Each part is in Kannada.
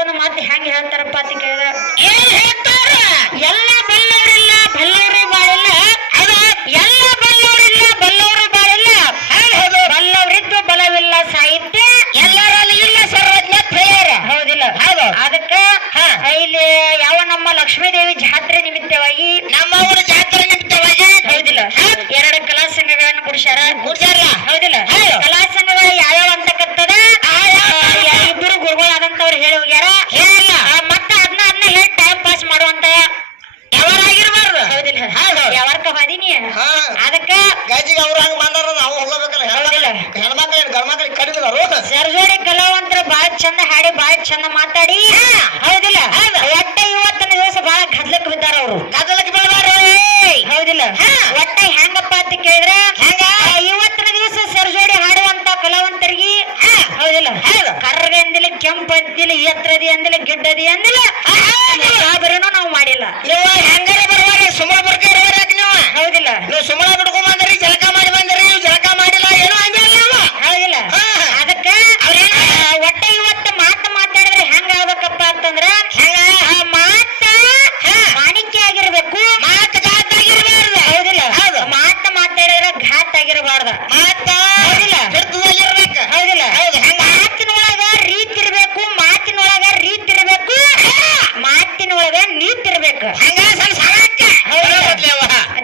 ಕೆಲವೊಂದು ಮಾತು ಹೆಂಗ್ ಹೇಳ್ತಾರಪ್ಪ ಅಂತ ಕೇಳಿದ್ರ ಏನ್ ಹೇಳ್ತಾರ ಎಲ್ಲ ಬಲ್ಲವರಿಲ್ಲ ಬಲ್ಲವರು ಬಾಳಿಲ್ಲ. ಅದ ಎಲ್ಲ ಬಲ್ಲವರಿಲ್ಲ ಬಲ್ಲವರು ಬಾಳಿಲ್ಲ. ಹೌದು ಬಲ್ಲವರಿದ್ದು ಬಲವಿಲ್ಲ ಸಾಹಿತ್ಯ. ಎಲ್ಲರಲ್ಲಿ ಇಲ್ಲ ಸರ್ವಜ್ಞ ಹೇಳ್ಯಾರ ಹೌದಿಲ್ಲ? ಹೌದು. ಅದಕ್ಕ. ಇಲ್ಲಿ ಯಾವ ನಮ್ಮ ಲಕ್ಷ್ಮೀದೇವಿ ಜಾತ್ರೆ ನಿಮಿತ್ತವಾಗಿ ನಮ್ಮ ಊರ ಜಾತ್ರೆ ನಿಮಿತ್ತವಾಗಿ ಹೌದಿಲ್ಲ. ಎರಡು ಕಲಾ ಸಂಘಗಳನ್ನು ಗುಡಿಸ್ಯಾರ ಗುಡಿಸ್ಯಾರ ಹೌದಿಲ್ಲ? ಹೌದು. ಕಲಾ ಚಂದ ಹಾಡಿ ಬಾಳ ಚಂದ ಮಾತಾಡಿ. ಹೌದಿಲ್ಲ. ಹೌದು. ಒಟ್ಟ ಇವತ್ತಿನ ದಿವಸ ಬಾಳ ಗದ್ಲಕ್ ಬಿದ್ದಾರ ಅವರು. ಗದ್ಲಕ್ ಬೀಳ್ಬಾರ್ದು ಹೌದಿಲ್ಲ. ಹಾ. ಒಟ್ಟ ಹೆಂಗಪ್ಪ ಅಂತ ಕೇಳಿದ್ರ ಹೆಂಗ? ಇವತ್ತಿನ ದಿವಸ ಸರ್ಜೋಡಿ ಹಾಡುವಂತ ಕಲಾವಂತರಿಗೆ ಹೌದಿಲ್ಲ. ಹೌದು. ಕರ್ರಗೆ ಅಂದಿಲ್ಲ ಕೆಂಪು ಅಂದಿಲ್ಲ ಎತ್ತರದಿ ಅಂದಿಲ್ಲ ಗಿಡ್ಡದಿ ಅಂದಿಲ್ಲ. ಬರೀನು ನಾವು ಮಾಡಿಲ್ಲ. ನೀವು ಹೆಂಗಾರ ಬರ್ವಾರಿ? ಸುಮಳ ನೀವು? ಹೌದಿಲ್ಲ. ನೀವು ಸುಮ್ಮಳ ಬಿಡ್ಕೊಂಡ್ ಬಂದ್ರಿ ಜಳಕ ಮಾಡಿ ಬಂದ್ರಿ ನೀವು ಜಳಕ ಮಾಡಿಲ್ಲ ಏನೋ ಹಂಗಿಲ್ಲ ನಾವು ಹೌದಿಲ್ಲ ಹಾ. ಅದಕ್ಕ ಆ, ಒಟ್ಟ ಇವತ್ತು ಮಾತು ಮಾತಾಡಿದ್ರೆ ಹೆಂಗ ಆಗ್ಬೇಕಪ್ಪ ಅಂತಂದ್ರ ಹೆಂಗ? ಆ ಮಾತ ಮಾಣಿಕ್ಯ ಆಗಿರ್ಬೇಕು ಮಾತು ಗಾತಾಗಿರ್ಬಾರ್ದು ಹೌದಿಲ್ಲ ಹೌದು. ಮಾತು ಮಾತಾಡಿದ್ರೆ ಘಾತ್ ಆಗಿರಬಾರ್ದ ಮಾತ ಹೌದಿಲ್ಲ. ಹಿಡ್ತದಲ್ಲಿರ್ಬೇಕು ಹೌದಿಲ್ಲ ಹೌದು ಹೆಂಗ ಮಾತಿನೊಳಗ ರೀತಿ ಇರ್ಬೇಕು ಮಾತಿನೊಳಗ ರೀತಿ ಇರ್ಬೇಕು ಮಾತಿನೊಳಗ ನೀತಿ ಇರ್ಬೇಕು ಹಂಗ ಸ್ವಲ್ಪ ಸರಕ್ಕ ಹೌದು.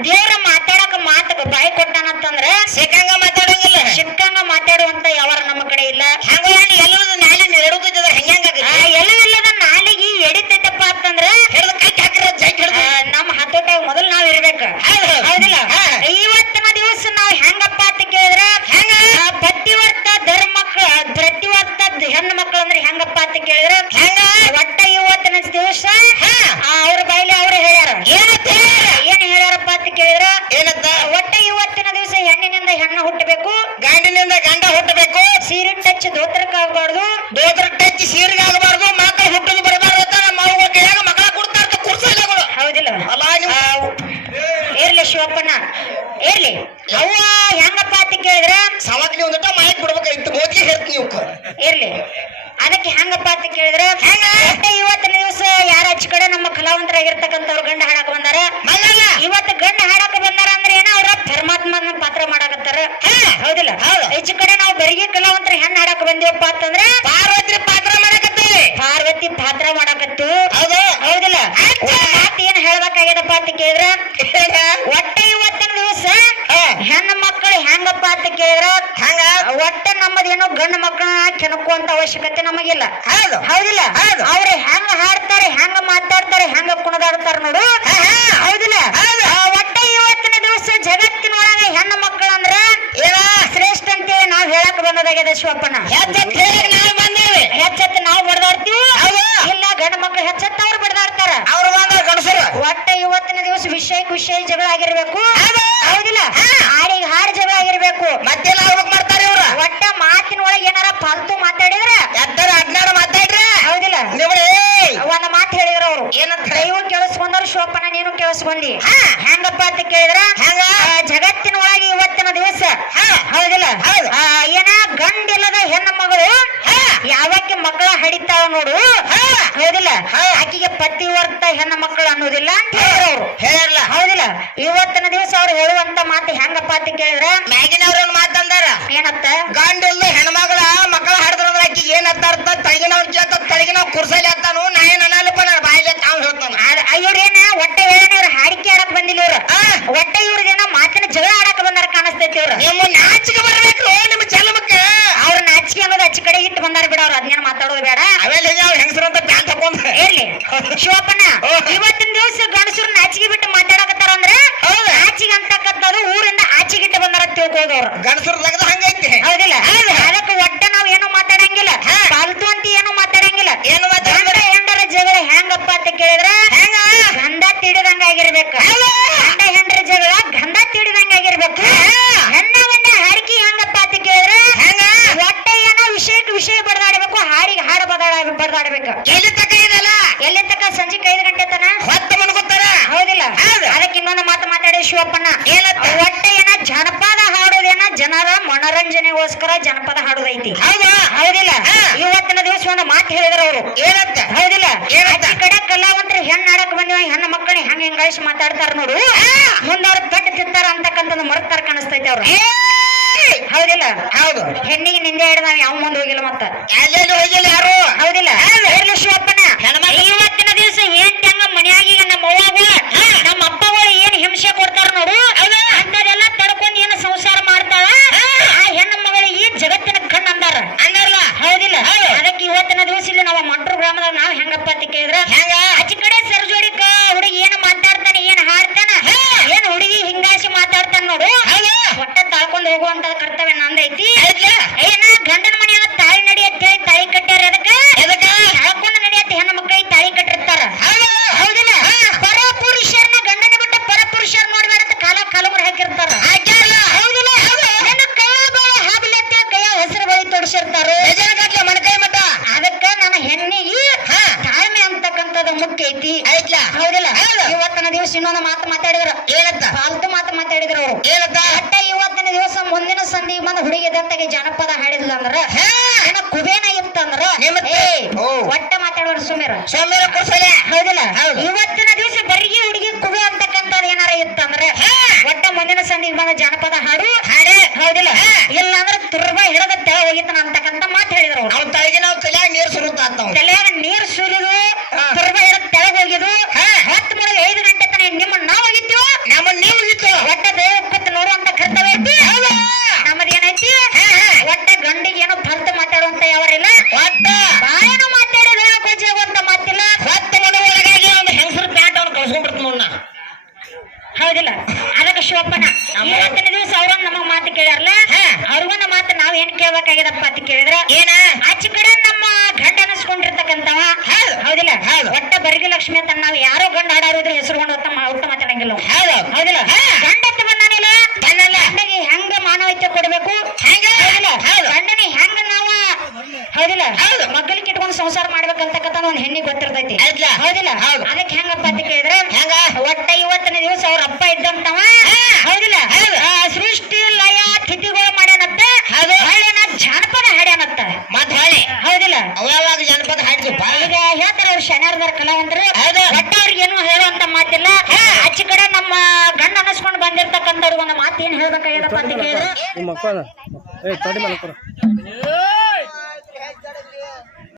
ದೇವ್ರ ಮಾತಾಡಕ ಮಾತ ಬಾಯಿ ಕೊಟ್ಟಾನಂತಂದ್ರ ಸಿಕ್ಕಂಗ ಮಾತಾಡಂಗಿಲ್ಲ ಶಿಕ್ಕಂಗ ಮಾತಾಡುವಂತ ಯಾವಾರ ನಮ್ಮ ಕಡೆ ಇಲ್ಲ. ಹಾಗಾಗಿ ಎಲ್ಲರದ ನಾಳೆ ನೆರಡುತ್ತಿದ್ರೆ ಹೆಂಗಾಗುತ್ತೆ ಆ, ಎಲ್ಲವೆಲ್ಲದ ನಾಲಿಗೆ ಎಡಿತೈತಪ್ಪ ಅಂತಂದ್ರ ಹಿಡಿದು ಕೈ ಹಾಕಿರ ಜೈಟ್ ಆ, ಹಿಡಿದು ನಮ್ಮ ಹತೋಟಾಗ ಮೊದಲು ನಾವ್ ಇರ್ಬೇಕ ಹೌದು. ಹೌದಿಲ್ಲ ಹಾ. ಇವತ್ತಿನ ದಿವಸ ನಾವ್ ಹೆಂಗಪ್ಪ ಅಂತ ಕೇಳಿದ್ರ ಹೆಂಗ? ಆ, ಪ್ರತಿವರ್ತ ಧರ್ಮ ಮಕ್ಳ ಪ್ರತಿವರ್ತ ಹೆಣ್ಣು ಮಕ್ಳು ಅಂದ್ರೆ ಹೆಂಗಪ್ಪ ಅಂತ ಕೇಳಿದ್ರ ಹೆಂಗ? ಒಟ್ಟ ಇವತ್ತಿನ ದಿವಸ ಹಾ. ಅವ್ರ ಬಾಯ್ಲಿ ಅವ್ರು ಹೇಳ್ಯಾರ ಏನಂತ ಹೇಳ್ಯಾರ? ಏನ್ ಹೇಳ್ಯಾರಪ್ಪ ಅಂತ ಕೇಳಿದ್ರ ಏನಂತ ಒಟ್ಟ ಇವತ್ತಿನ ದಿವಸ ಹೆಣ್ಣಿನಿಂದ ಹೆಣ್ಣು ಹುಟ್ಟಬೇಕು ಗಂಡಿನಿಂದ ಗಂಡ ಹುಟ್ಟಬೇಕು ಸೀರೆ ಟಚ್ ದೋತ್ರಕ್ಕೆ ಆಗಬಾರ್ದು. ದೋತ್ರ ಟಚ್ ಸೀರೆಗೆ ಆಗಬಾರ್ದು ಮಕ್ಕಳು ಹುಟ್ಟದು ಬರಬಾರ್ದು ಅಂತ ನಮ್ಮ ಅವ್ವ ಕೈಯಾಗ ಮಕ್ಕಳ ಕೊಡ್ತಾರ ಕುರ್ಸಲ್ಲಗಳು ಹೌದಿಲ್ಲ. ಅಲ್ಲ ಇರ್ಲಿ ಶಿವಪ್ಪನ ಇರ್ಲಿ. ಅವ್ವ ಹೆಂಗಪ್ಪ ಅಂತ ಕೇಳಿದ್ರೆ ಸಲಕ್ ನೀವು ಒಂದಿಟ ಮಾಹಿತಿ ಬಿಡ್ಬೇಕಾಗಿತ್ತು ಮೋದಿಗೆ ಹೇಳ್ತೀನಿ ನೀವು ಇರ್ಲಿ. ಅದಕ್ಕೆ ಹೆಂಗಪ್ಪ ಅಂತ ಕೇಳಿದ್ರೆ ಇವತ್ತಿನ ದಿವಸ ಯಾರ ಹಚ್ಚ ಕಡೆ ನಮ್ಮ ಕಲಾವಂತರಾಗಿರ್ತಕ್ಕಂಥವ್ರು ಗಂಡ ಹಾಡಕ್ ಬಂದಾರ ಮಲ್ಲಲ್ಲ ಇವತ್ತು ಗಂಡ ಹಾಡಕ್ ಬಂದಾರ ಅಂದ್ರೆ ಏನ ಅವ್ರ ಪರಮಾತ್ಮನ ಪಾತ್ರ ಮಾಡಾಕತ್ತಾರ ಹೌದಿಲ್ಲ ಹೆಚ್ಚು ಕಡೆ ನಾವು ಬೆರಿಗೆ ಕಲಾವಂತರ ಹೆಣ್ಣು ಹಾಡಕ್ ಬಂದಿವಪ್ಪ ಅಂತಂದ್ರೆ ಪಾರ್ವತಿ ಪಾತ್ರ ಮಾಡಕತ್ತೀವಿ. ಪಾರ್ವತಿ ಪಾತ್ರ ಮಾಡಕತ್ತು. ಹೌದು. ಹೌದಿಲ್ಲ. ಮಾತು ಏನ್ ಹೇಳ್ಬೇಕಾಗ್ಯದಪ್ಪ ಅಂತ ಕೇಳಿದ್ರ? ಒಟ್ಟ ಇವತ್ತಿನ ದಿವಸ. ಹೆಣ್ಣು ಮಕ್ಕಳು ಹೆಂಗಪ್ಪ ಅಂತ ಕೇಳಿದ್ರ? ಹಂಗ? ಒಟ್ಟ ನಮ್ಮದೇನೋ ಗಂಡು ಮಕ್ಕಳನ್ನ ಕೆಣಕುವಂತ ಅವಶ್ಯಕತೆ ನಮಗಿಲ್ಲ. ಹೌದು. ಹೌದಿಲ್ಲ? ಹೌದು. ಅವ್ರು ಹೆಂಗ ಹಾಡ್ತಾರೆ ಹೆಂಗ ಮಾತಾಡ್ತಾರೆ ಹೆಂಗ ಕುಣದಾಡ್ತಾರ ನೋಡು. ಹೌದಿಲ್ಲ? ನಾವ್ ಹೇಳಕ್ ಬಂದದಾಗ್ಯದ ಶಿವಪ್ಪಣ್ಣ ಹೆಜ್ಜೆತ್ ಹೇಳಿ ನಾವು ಬಂದೇವಿ ಹೆಚ್ಚೆತ್ತ ನಾವು ಬಡದಾಡ್ತೀವಿ ಹೌದು. ಇಲ್ಲ ಗಂಡು ಮಕ್ಕಳು ಹೆಚ್ಚೆತ್ತ ಅವ್ರು ಬಡದಾಡ್ತಾರ ಅವ್ರು ಬಂದ್ರ ಗಂಡಸರು ಒಟ್ಟ ಇವತ್ತಿನ ದಿವಸ ವಿಷಯಕ್ಕೆ ವಿಷಯ ಜಗಳ ಆಗಿರ್ಬೇಕು ಹೌದು. ಹೌದಿಲ್ಲ ಹಾ. ಹಾಡಿಗೆ ಹಾಡು ಜಗಳ ಆಗಿರ್ಬೇಕು ಮತ್ತೆಲ್ಲ ಅವ್ರಿಗೆ ಮಾಡ್ತಾರೆ ಇವ್ರ ಒಟ್ಟ ಮಾತಿನೊಳಗೆ ಏನಾರ ಫಾಲ್ತು ಮಾತಾಡಿದ್ರ ಎತ್ತರ ಹದಿನಾರು ಮಾತಾಡ್ರಿ ಹೌದಿಲ್ಲ ನಿಮ್ಗೆ ಒಂದ್ ಮಾತು ಹೇಳಿದ್ರ ಅವ್ರು ಏನಂತ ದೈವ ಕೇಳಿಸ್ಕೊಂಡವ್ರು ಶಿವಪ್ಪನ ನೀನು ಕೇಳಿಸ್ಕೊಂಡಿ ಹಾ. ಹೆಂಗಪ್ಪ ಅಂತ ಕೇಳಿದ್ರ ಹೆಂಗ? ಆ, ಜಗತ್ತಿನೊಳಗೆ ಇವತ್ತಿನ ದಿವಸ ಹಾ. ಹೌದಿಲ್ಲ ಹೌದು. ಆ, ಏನ ಗಂಡಿಲ್ಲದ ಹೆಣ್ಣು ಮಗಳು ಹಾ. ಯಾವಕ್ಕೆ ಮಕ್ಕಳ ನೋಡು. ಹೌದಿಲ್ಲ. ಆಕಿಗೆ ಪತಿ ವರ್ತ ಹೆಣ್ಣು ಮಕ್ಕಳು ಅನ್ನೋದಿಲ್ಲ ಅಂತ ಹೇಳಿದ್ರು ಅವ್ರು ಹೇಳಲ್ಲ. ಹೌದಿಲ್ಲ. ಇವತ್ತಿನ ದಿವಸ ಅವ್ರು ಹೇಳುವಂತ ಮಾತು ಹೆಂಗಪ್ಪ ಅಂತ ಕೇಳಿದ್ರ? ಮ್ಯಾಗಿನವ್ರ ಮಾತಂದಾರ ಏನತ್ತ? ಹೆಣ್ಣು ಹೆಣ್ಮಗಳ ಮಕ್ಕಳ ಹಾಡ್ದ್ರ ಆಕಿ ಏನತ್ತ ಅರ್ಥ ತಳಗಿನವ್ರ ಜೊತೆ ತಳಗಿನವ್ ಕುರ್ಸಲಿ ಹತ್ತಾನು ನಾ ಏನ್ ಅನ್ನಲ್ಲಪ್ಪ ನನ್ನ ಬಾಯಿಗೆ ತಾವ್ ಹೇಳ್ತಾನ. ಇವ್ರೇನ ಹೇಳನ ಇವ್ರು ಹಾಡಿಕೆ ಆಡಕ್ ಬಂದಿಲ್ಲ ಇವ್ರು. ಆ. ಒಟ್ಟ ಇವ್ರಿಗೇನ ಮಾತಿನ ಜಗಳ ಆಡಕ್ ಬಂದಾರ ಕಾಣಿಸ್ತೈತಿ ಇವ್ರು. ನಿಮ್ಮ ನಾಚಿಕೆ ಬರ್ಬೇಕು ನಿಮ್ಮ ಜನ್ಮಕ್ಕೆ ಅವ್ರ ನಾಚಿಕೆ ಅನ್ನೋದು ಹಚ್ಚ ಕಡೆ ಇಟ್ಟು ಬಂದಾರ ಬಿಡ ಅವ್ರು ಅದ್ನೇನ್ ಮಾತಾಡೋದು ಬೇಡ. ಅವೆಲ್ಲ ಅವ್ರ ಹೆಂಗಸರು ಅಂತ ಪ್ಯಾಂಟ್ ಹಾಕೊಂಡ್? ಇರ್ಲಿ. ಶಿವಪ್ಪನ. ಇವತ್ತಿನ ದಿವಸ ಗಣಸರು ನಾಚಿಗೆ ಬಿಟ್ಟು ಮಾತಾಡಕತ್ತಾರ ಅಂದ್ರೆ ಆಚಿಗೆ ನಾಚಿಗೆ ಅಂತಕ್ಕಂಥದ್ದು ಊರಿಂದ ಆಚೆಗಿಟ್ಟು ಬಂದಾರ ಅಂತ ತಿಳ್ಕೋದವ್ರು ಗಂಡಸರು ಹಂಗೈತೆ ಹಂಗೈತಿ. ಹೌದಿಲ್ಲ? ಅದಕ್ಕೆ ಒಟ್ಟ ನಾವ್ ಏನು ಮಾತಾಡಂಗಿಲ್ಲ. ಹಾ. ಪಾಲ್ತು ಅಂತ ಏನು ಮಾತಾಡಂಗಿಲ್ಲ. ಏನು ಮಾತಾಡ ಹೆಂಡರ ಜಗಳ ಹೆಂಗಪ್ಪ ಅಂತ ಕೇಳಿದ್ರ ಹೆಂಗ ಗಂಧ ತಿಳಿದಂಗ ಆಗಿರ್ಬೇಕು ಹೌದು. ಗಂಡ ಹೆಂಡರ ಜಗಳ ಗಂಧ ತಿಡಿದಂಗ ಆಗಿರ್ಬೇಕು ಹೆಣ್ಣ ಗಂಡ ಹಾಡಿಕೆ ಹೆಂಗಪ್ಪ ಅಂತ ಕೇಳಿದ್ರ ಹೆಂಗ ಒಟ್ಟ ಏನೋ ವಿಷಯಕ್ಕೆ ವಿಷಯ ಬಡದಾಡಬೇಕು ಹಾಡಿಗೆ ಹಾಡು ಬದಾಡ ಬಡದಾಡ್ಬೇಕು ಎಲ್ಲಿ ತಕ ಇದಲ್ಲ ಎಲ್ಲಿ ತನಕ ಸಂಜೆ ಐದು ಗಂಟೆ ತನ ಹೊತ್ತ ಮನ್ಕೋತಾರ ಇನ್ನೊಂದು ಮಾತು ಮಾತಾಡಿ ಶಿವಪ್ಪನ ಏನಂತ? ಒಟ್ಟ ಏನ ಜನಪದ ಹಾಡೋದೇನ? ಜನರ ಮನೋರಂಜನೆಗೋಸ್ಕರ ಜನಪದ ಹಾಡೋದೈತಿ. ಹೌದಾ? ಹೌದಿಲ್ಲ? ಇವತ್ತಿನ ದಿವಸ ಒಂದು ಮಾತು ಹೇಳಿದ್ರ ಅವರು. ಏನಂತ ಹೌದಿಲ್ಲ? ಈ ಕಡೆ ಕಲಾವಂತರು ಹೆಣ್ಣು ಆಡಕ್ ಬಂದಿವ ಹೆಣ್ಣು ಮಕ್ಕಳು ಹೆಂಗ ಹೆಂಗಾಯಿಸಿ ಮಾತಾಡ್ತಾರ ನೋಡು. ಮುಂದವ್ರ ಪೆಟ್ಟು ತಿಂತಾರ ಅಂತಕ್ಕಂಥದ್ದು ಮರ್ತಾರ ಕಾಣಿಸ್ತೈತೆ ಅವ್ರು! ಹೌದಿಲ್ಲ? ಹೌದು. ಹೆಣ್ಣಿಗೆ ನಿಂದೆ ಹಿಡ್ದ ಯಾವ ಮುಂದೆ ಹೋಗಿಲ್ಲ ಮತ್ತ? ಎಲ್ಲೆಲ್ಲಿ ಹೋಗಿಲ್ಲ ಯಾರು? ಹೌದಿಲ್ಲ? ಇರ್ಲಿ ಶಿವಪ್ಪನ ಇವತ್ತಿನ ದಿವಸ ಏನ್ ಹೆಂಗ ಮನೆಯಾಗಿ ನಮ್ಮ ಅವ್ವಾಗ ನಮ್ಮ ಅಪ್ಪಗಳು ಏನ್ ಹಿಂಸೆ ಕೊಡ್ತಾರ ನೋಡು ಅಂತದೆಲ್ಲ ತಡ್ಕೊಂಡ್ ಏನ್ ಸಂಸಾರ ಮಾಡ್ತಾಳ ಆ ಹೆಣ್ಣು ಮಗಳು ಈ ಜಗತ್ತಿನ ಕಣ್ಣು ಅಂದಾರ ಅನ್ನಲ್ಲ ಹೌದಿಲ್ಲ ಹೌದು. ಅದಕ್ಕೆ ಇವತ್ತಿನ ದಿವಸ ಇಲ್ಲಿ ನಾವು ಮಂಟ್ರು ಗ್ರಾಮದಾಗ ನಾವ್ ಹೆಂಗಪ್ಪ ಅಂತ ಕೇಳಿದ್ರ ಹೆಂಗ ಆಚೆ ಕಡೆ ಸರ್ಜೋಡಿಕ ಹುಡುಗಿ ಏನ್ ಮಾತಾಡ್ತಾನೆ ಏನ್ ಹಾಡ್ತಾನ ಏನ್ ಹುಡುಗಿ ಹಿಂಗಾಸಿ ಮಾತಾಡ್ತಾನ ನೋಡು ಹೌದು ಒಟ್ಟ ತಾಳ್ಕೊಂಡ್ ಹೋಗುವಂತ ಕರ್ತವ್ಯ ನಂದೈತಿ ಐತ್ಲ? ಏನ ಗಂಡನ ಮನೆಯಾಗ ತಾಳಿ ನಡಿ ಅಂತ ಹೇಳಿ ತಾಳಿ ಕಟ್ಟ್ಯಾರ ಅದಕ್ಕ ಎದಕ್ಕ? ತಾಳ್ಕೊಂಡ್ ನಡಿ ಅಂತ ಹೆಣ್ಣು ಮಕ್ಕಳಿಗೆ ತಾಳಿ ಕಟ್ಟಿರ್ತಾರ ಹೌದು ಹೌದಿಲ್ಲ ಪರ ಪುರುಷರನ್ನ ಗಂಡನ ಬಿಟ್ಟ ಪರ ಪುರುಷರ ನೋಡ್ಬೇಡ ಅಂತ ಕಾಲ ಕಾಲುಮರ ಹಾಕಿರ್ತಾರ ಹಾಕ್ಯಾರಲ್ಲ? ಹೌದಿಲ್ಲ ನನ್ನ ಕೈಯ ಬಾಳೆ ಹಾಗಲತ್ತ ಕೈಯ ಹೆಸರು ಬಳಿ ತೊಡಸಿರ್ತಾರ ಬೇಜಾರಾಗತ್ಲೆ ಮಣ್ಕೈ ಮಠ ಅದಕ್ಕ ನನ್ನ ಹೆಣ್ಣಿಗೆ ಹಾ. ತಾಳ್ಮೆ ಅಂತಕ್ಕಂಥದ್ದು ಮುಖ್ಯ ಐತಿ ಐತ್ಲ? ಹೌದಿಲ್ಲ ಹೌದು. ಇವತ್ತಿನ ದಿವಸ ಇನ್ನೊಂದು ಮಾತು ಮಾತಾಡಿದ್ರು ಏನಂತ ಫಾಲ್ತು ಮಾತು ಮಾತಾಡಿದ್ರು ಅವರು ಏನಂತ ಒಟ್ಟ ಇವತ್ತಿನ ದಿವಸ ಮುಂದಿನ ಸಂಧಿಗೆ ಬಂದ ಹುಡುಗಿ ದಂತಗೆ ಜನಪದ ಹಾಡಿದ್ಲ ಅಂದ್ರ ಹಾ. ಏನ ಕುಬೇನ ಇತ್ತಂದ್ರ. ಒಟ್ಟ ಮಾತಾಡೋರು ಸುಮೀರ ಸುಮೀರ ಕುಸಲೆ ಹೌದಿಲ್ಲ ಹೌದು. ಇವತ್ತಿನ ದಿವಸ ಬರಿಗೆ ಹುಡುಗಿ ಕುಬೆ ಅಂತಕ್ಕಂಥದ್ದು ಏನಾರ ಇತ್ತಂದ್ರ. ಒಟ್ಟ ಮುಂದಿನ ಸಂಧಿಗೆ ಬಂದ ಜನಪದ ಹಾಡು ಹಾಡೆ ಹೌದಿಲ್ಲ. ಇಲ್ಲ ಅಂದ್ರೆ ತುರ್ಬ ಹಿಡದ ತೆಳ ಹೋಗಿತ್ತನ ಅಂತಕ್ಕಂಥ ಮಾತು ಹೇಳಿದ್ರು ಅವ್ರು ತಳಗಿ ನಾವು ತಲೆಯಾಗ ನೀರು ಸುರುತ್ತ ಅಂತ ತಲೆಯಾಗ ನೀರ್ ಸುರಿದು ಹಾ. ತುರ್ಬ ಹಿಡದ ತೆಳಗ್ ಹೋಗಿದ್ದು ಹಾ. ಹತ್ತು ಮೂರು ಐದು ಗಂಟೆ ತನ ನಿಮ್ಮ ನಾವ್ ಹೋಗಿದ್ವಿ ನಮ್ಮನ್ನ ನೀವು ಇತ್ತು ಒಟ್ಟ ದೇವ ಕೂತ್ ನೋಡುವಂತ ಕರ್ತವ್ಯ ಐತಿ ನಮ್ಮದ್ ಏನೈತಿ ಒಟ್ಟ ಗಂಡಿಗೆ ಏನೋ ಫಲ್ತ ಮಾತಾಡುವಂತ ಯಾವರಿಲ್ಲ ಒಟ್ಟ ಬಾಯನು ಮಾತಾಡಿ ಕೊಜ್ಜಿ ಆಗುವಂತ ಮಾತಿಲ್ಲ ಹೊತ್ತ ಮನೆ ಒಳಗಾಗಿ ಒಂದು ಹೆಂಗಸರು ಪ್ಯಾಂಟ್ ಅವ್ನು ಕಳ್ಸ್ಕೊಂಡ್ಬಿಡ್ತು ನೋಡ್ ನಾ ಹೌದಿಲ್ಲ ಅದಕ್ಕೆ ಶಿವಪ್ಪನ ಇವತ್ತಿನ ದಿವಸ ಅವ್ರೊಂದ್ ನಮಗ್ ಮಾತು ಕೇಳ್ಯಾರಲ್ಲ ಹಾ. ಅವ್ರಿಗೊಂದು ಮಾತು ನಾವ್ ಏನ್ ಕೇಳ್ಬೇಕಾಗ್ಯದಪ್ಪ ಅಂತ ಕೇಳಿದ್ರ ಏನ ಆಚೆ ಕಡೆ ನಮ್ಮ ಗಂಡ ಅನಸ್ಕೊಂಡಿರ್ತಕ್ಕಂಥವ ಹೌದು. ಹೌದಿಲ್ಲ ಹೌದು. ಒಟ್ಟ ಬರಗಿ ಲಕ್ಷ್ಮಿ ಅಂತ ನಾವು ಯಾರೋ ಗಂಡ ಹಾಡಾಡಿದ್ರೆ ಹೆಸರುಗೊಂಡು ಉತ್ತಮ ಊಟ ಮಾತಾಡಂಗಿಲ್ಲ ಹೌದು ಹೌದಿಲ್ಲ. ಗಂಡ ಅಂತ ಬಂದಾನಿಲ್ಲ. ಗಂಡಗೆ ಹೆಂಗ ಮಾನವೀಯತೆ ಕೊಡಬೇಕು. ಗಂಡನಿ ಹೆಂಗ ನಾವು ಹೌದಿಲ್ಲ ಹೌದು. ಮಕ್ಕಳಿಗೆ ಇಟ್ಕೊಂಡು ಸಂಸಾರ ಮಾಡ್ಬೇಕಂತಕ್ಕಂತ ಒಂದ್ ಹೆಣ್ಣಿಗೆ ಗೊತ್ತಿರ್ತೈತಿ? ಹೌದಿಲ್ಲ ಹೌದು. ಅದಕ್ಕೆ ಹೆಂಗಪ್ಪ ಅಂತ ಕೇಳಿದ್ರೆ ಹೆಂಗ? ಒಟ್ಟ ಇವತ್ತಿನ ದಿವಸ ಅವ್ರ ಅಪ್ಪ ಇದ್ದಂತವ. ಹೌದಿಲ್ಲ ಹೇಳ್ತಾರ ಅವ್ರು ಶನಿವಾರದಾರ ಕಲಾವಂತರು. ಒಟ್ಟ ಅವ್ರಿಗೆ ಏನು ಹೇಳುವಂತ ಮಾತಿಲ್ಲ. ಅಚ್ಚ ಆಚೆ ಕಡೆ ನಮ್ಮ ಗಂಡ ಅನಸ್ಕೊಂಡು ಬಂದಿರ್ತಕ್ಕಂಥವ್ರಿಗೆ ಒಂದು ಮಾತು ಏನ್ ಹೇಳ್ಬೇಕಾಗ್ಯದಪ್ಪ ಅಂತ ಕೇಳಿದ್ರೆ?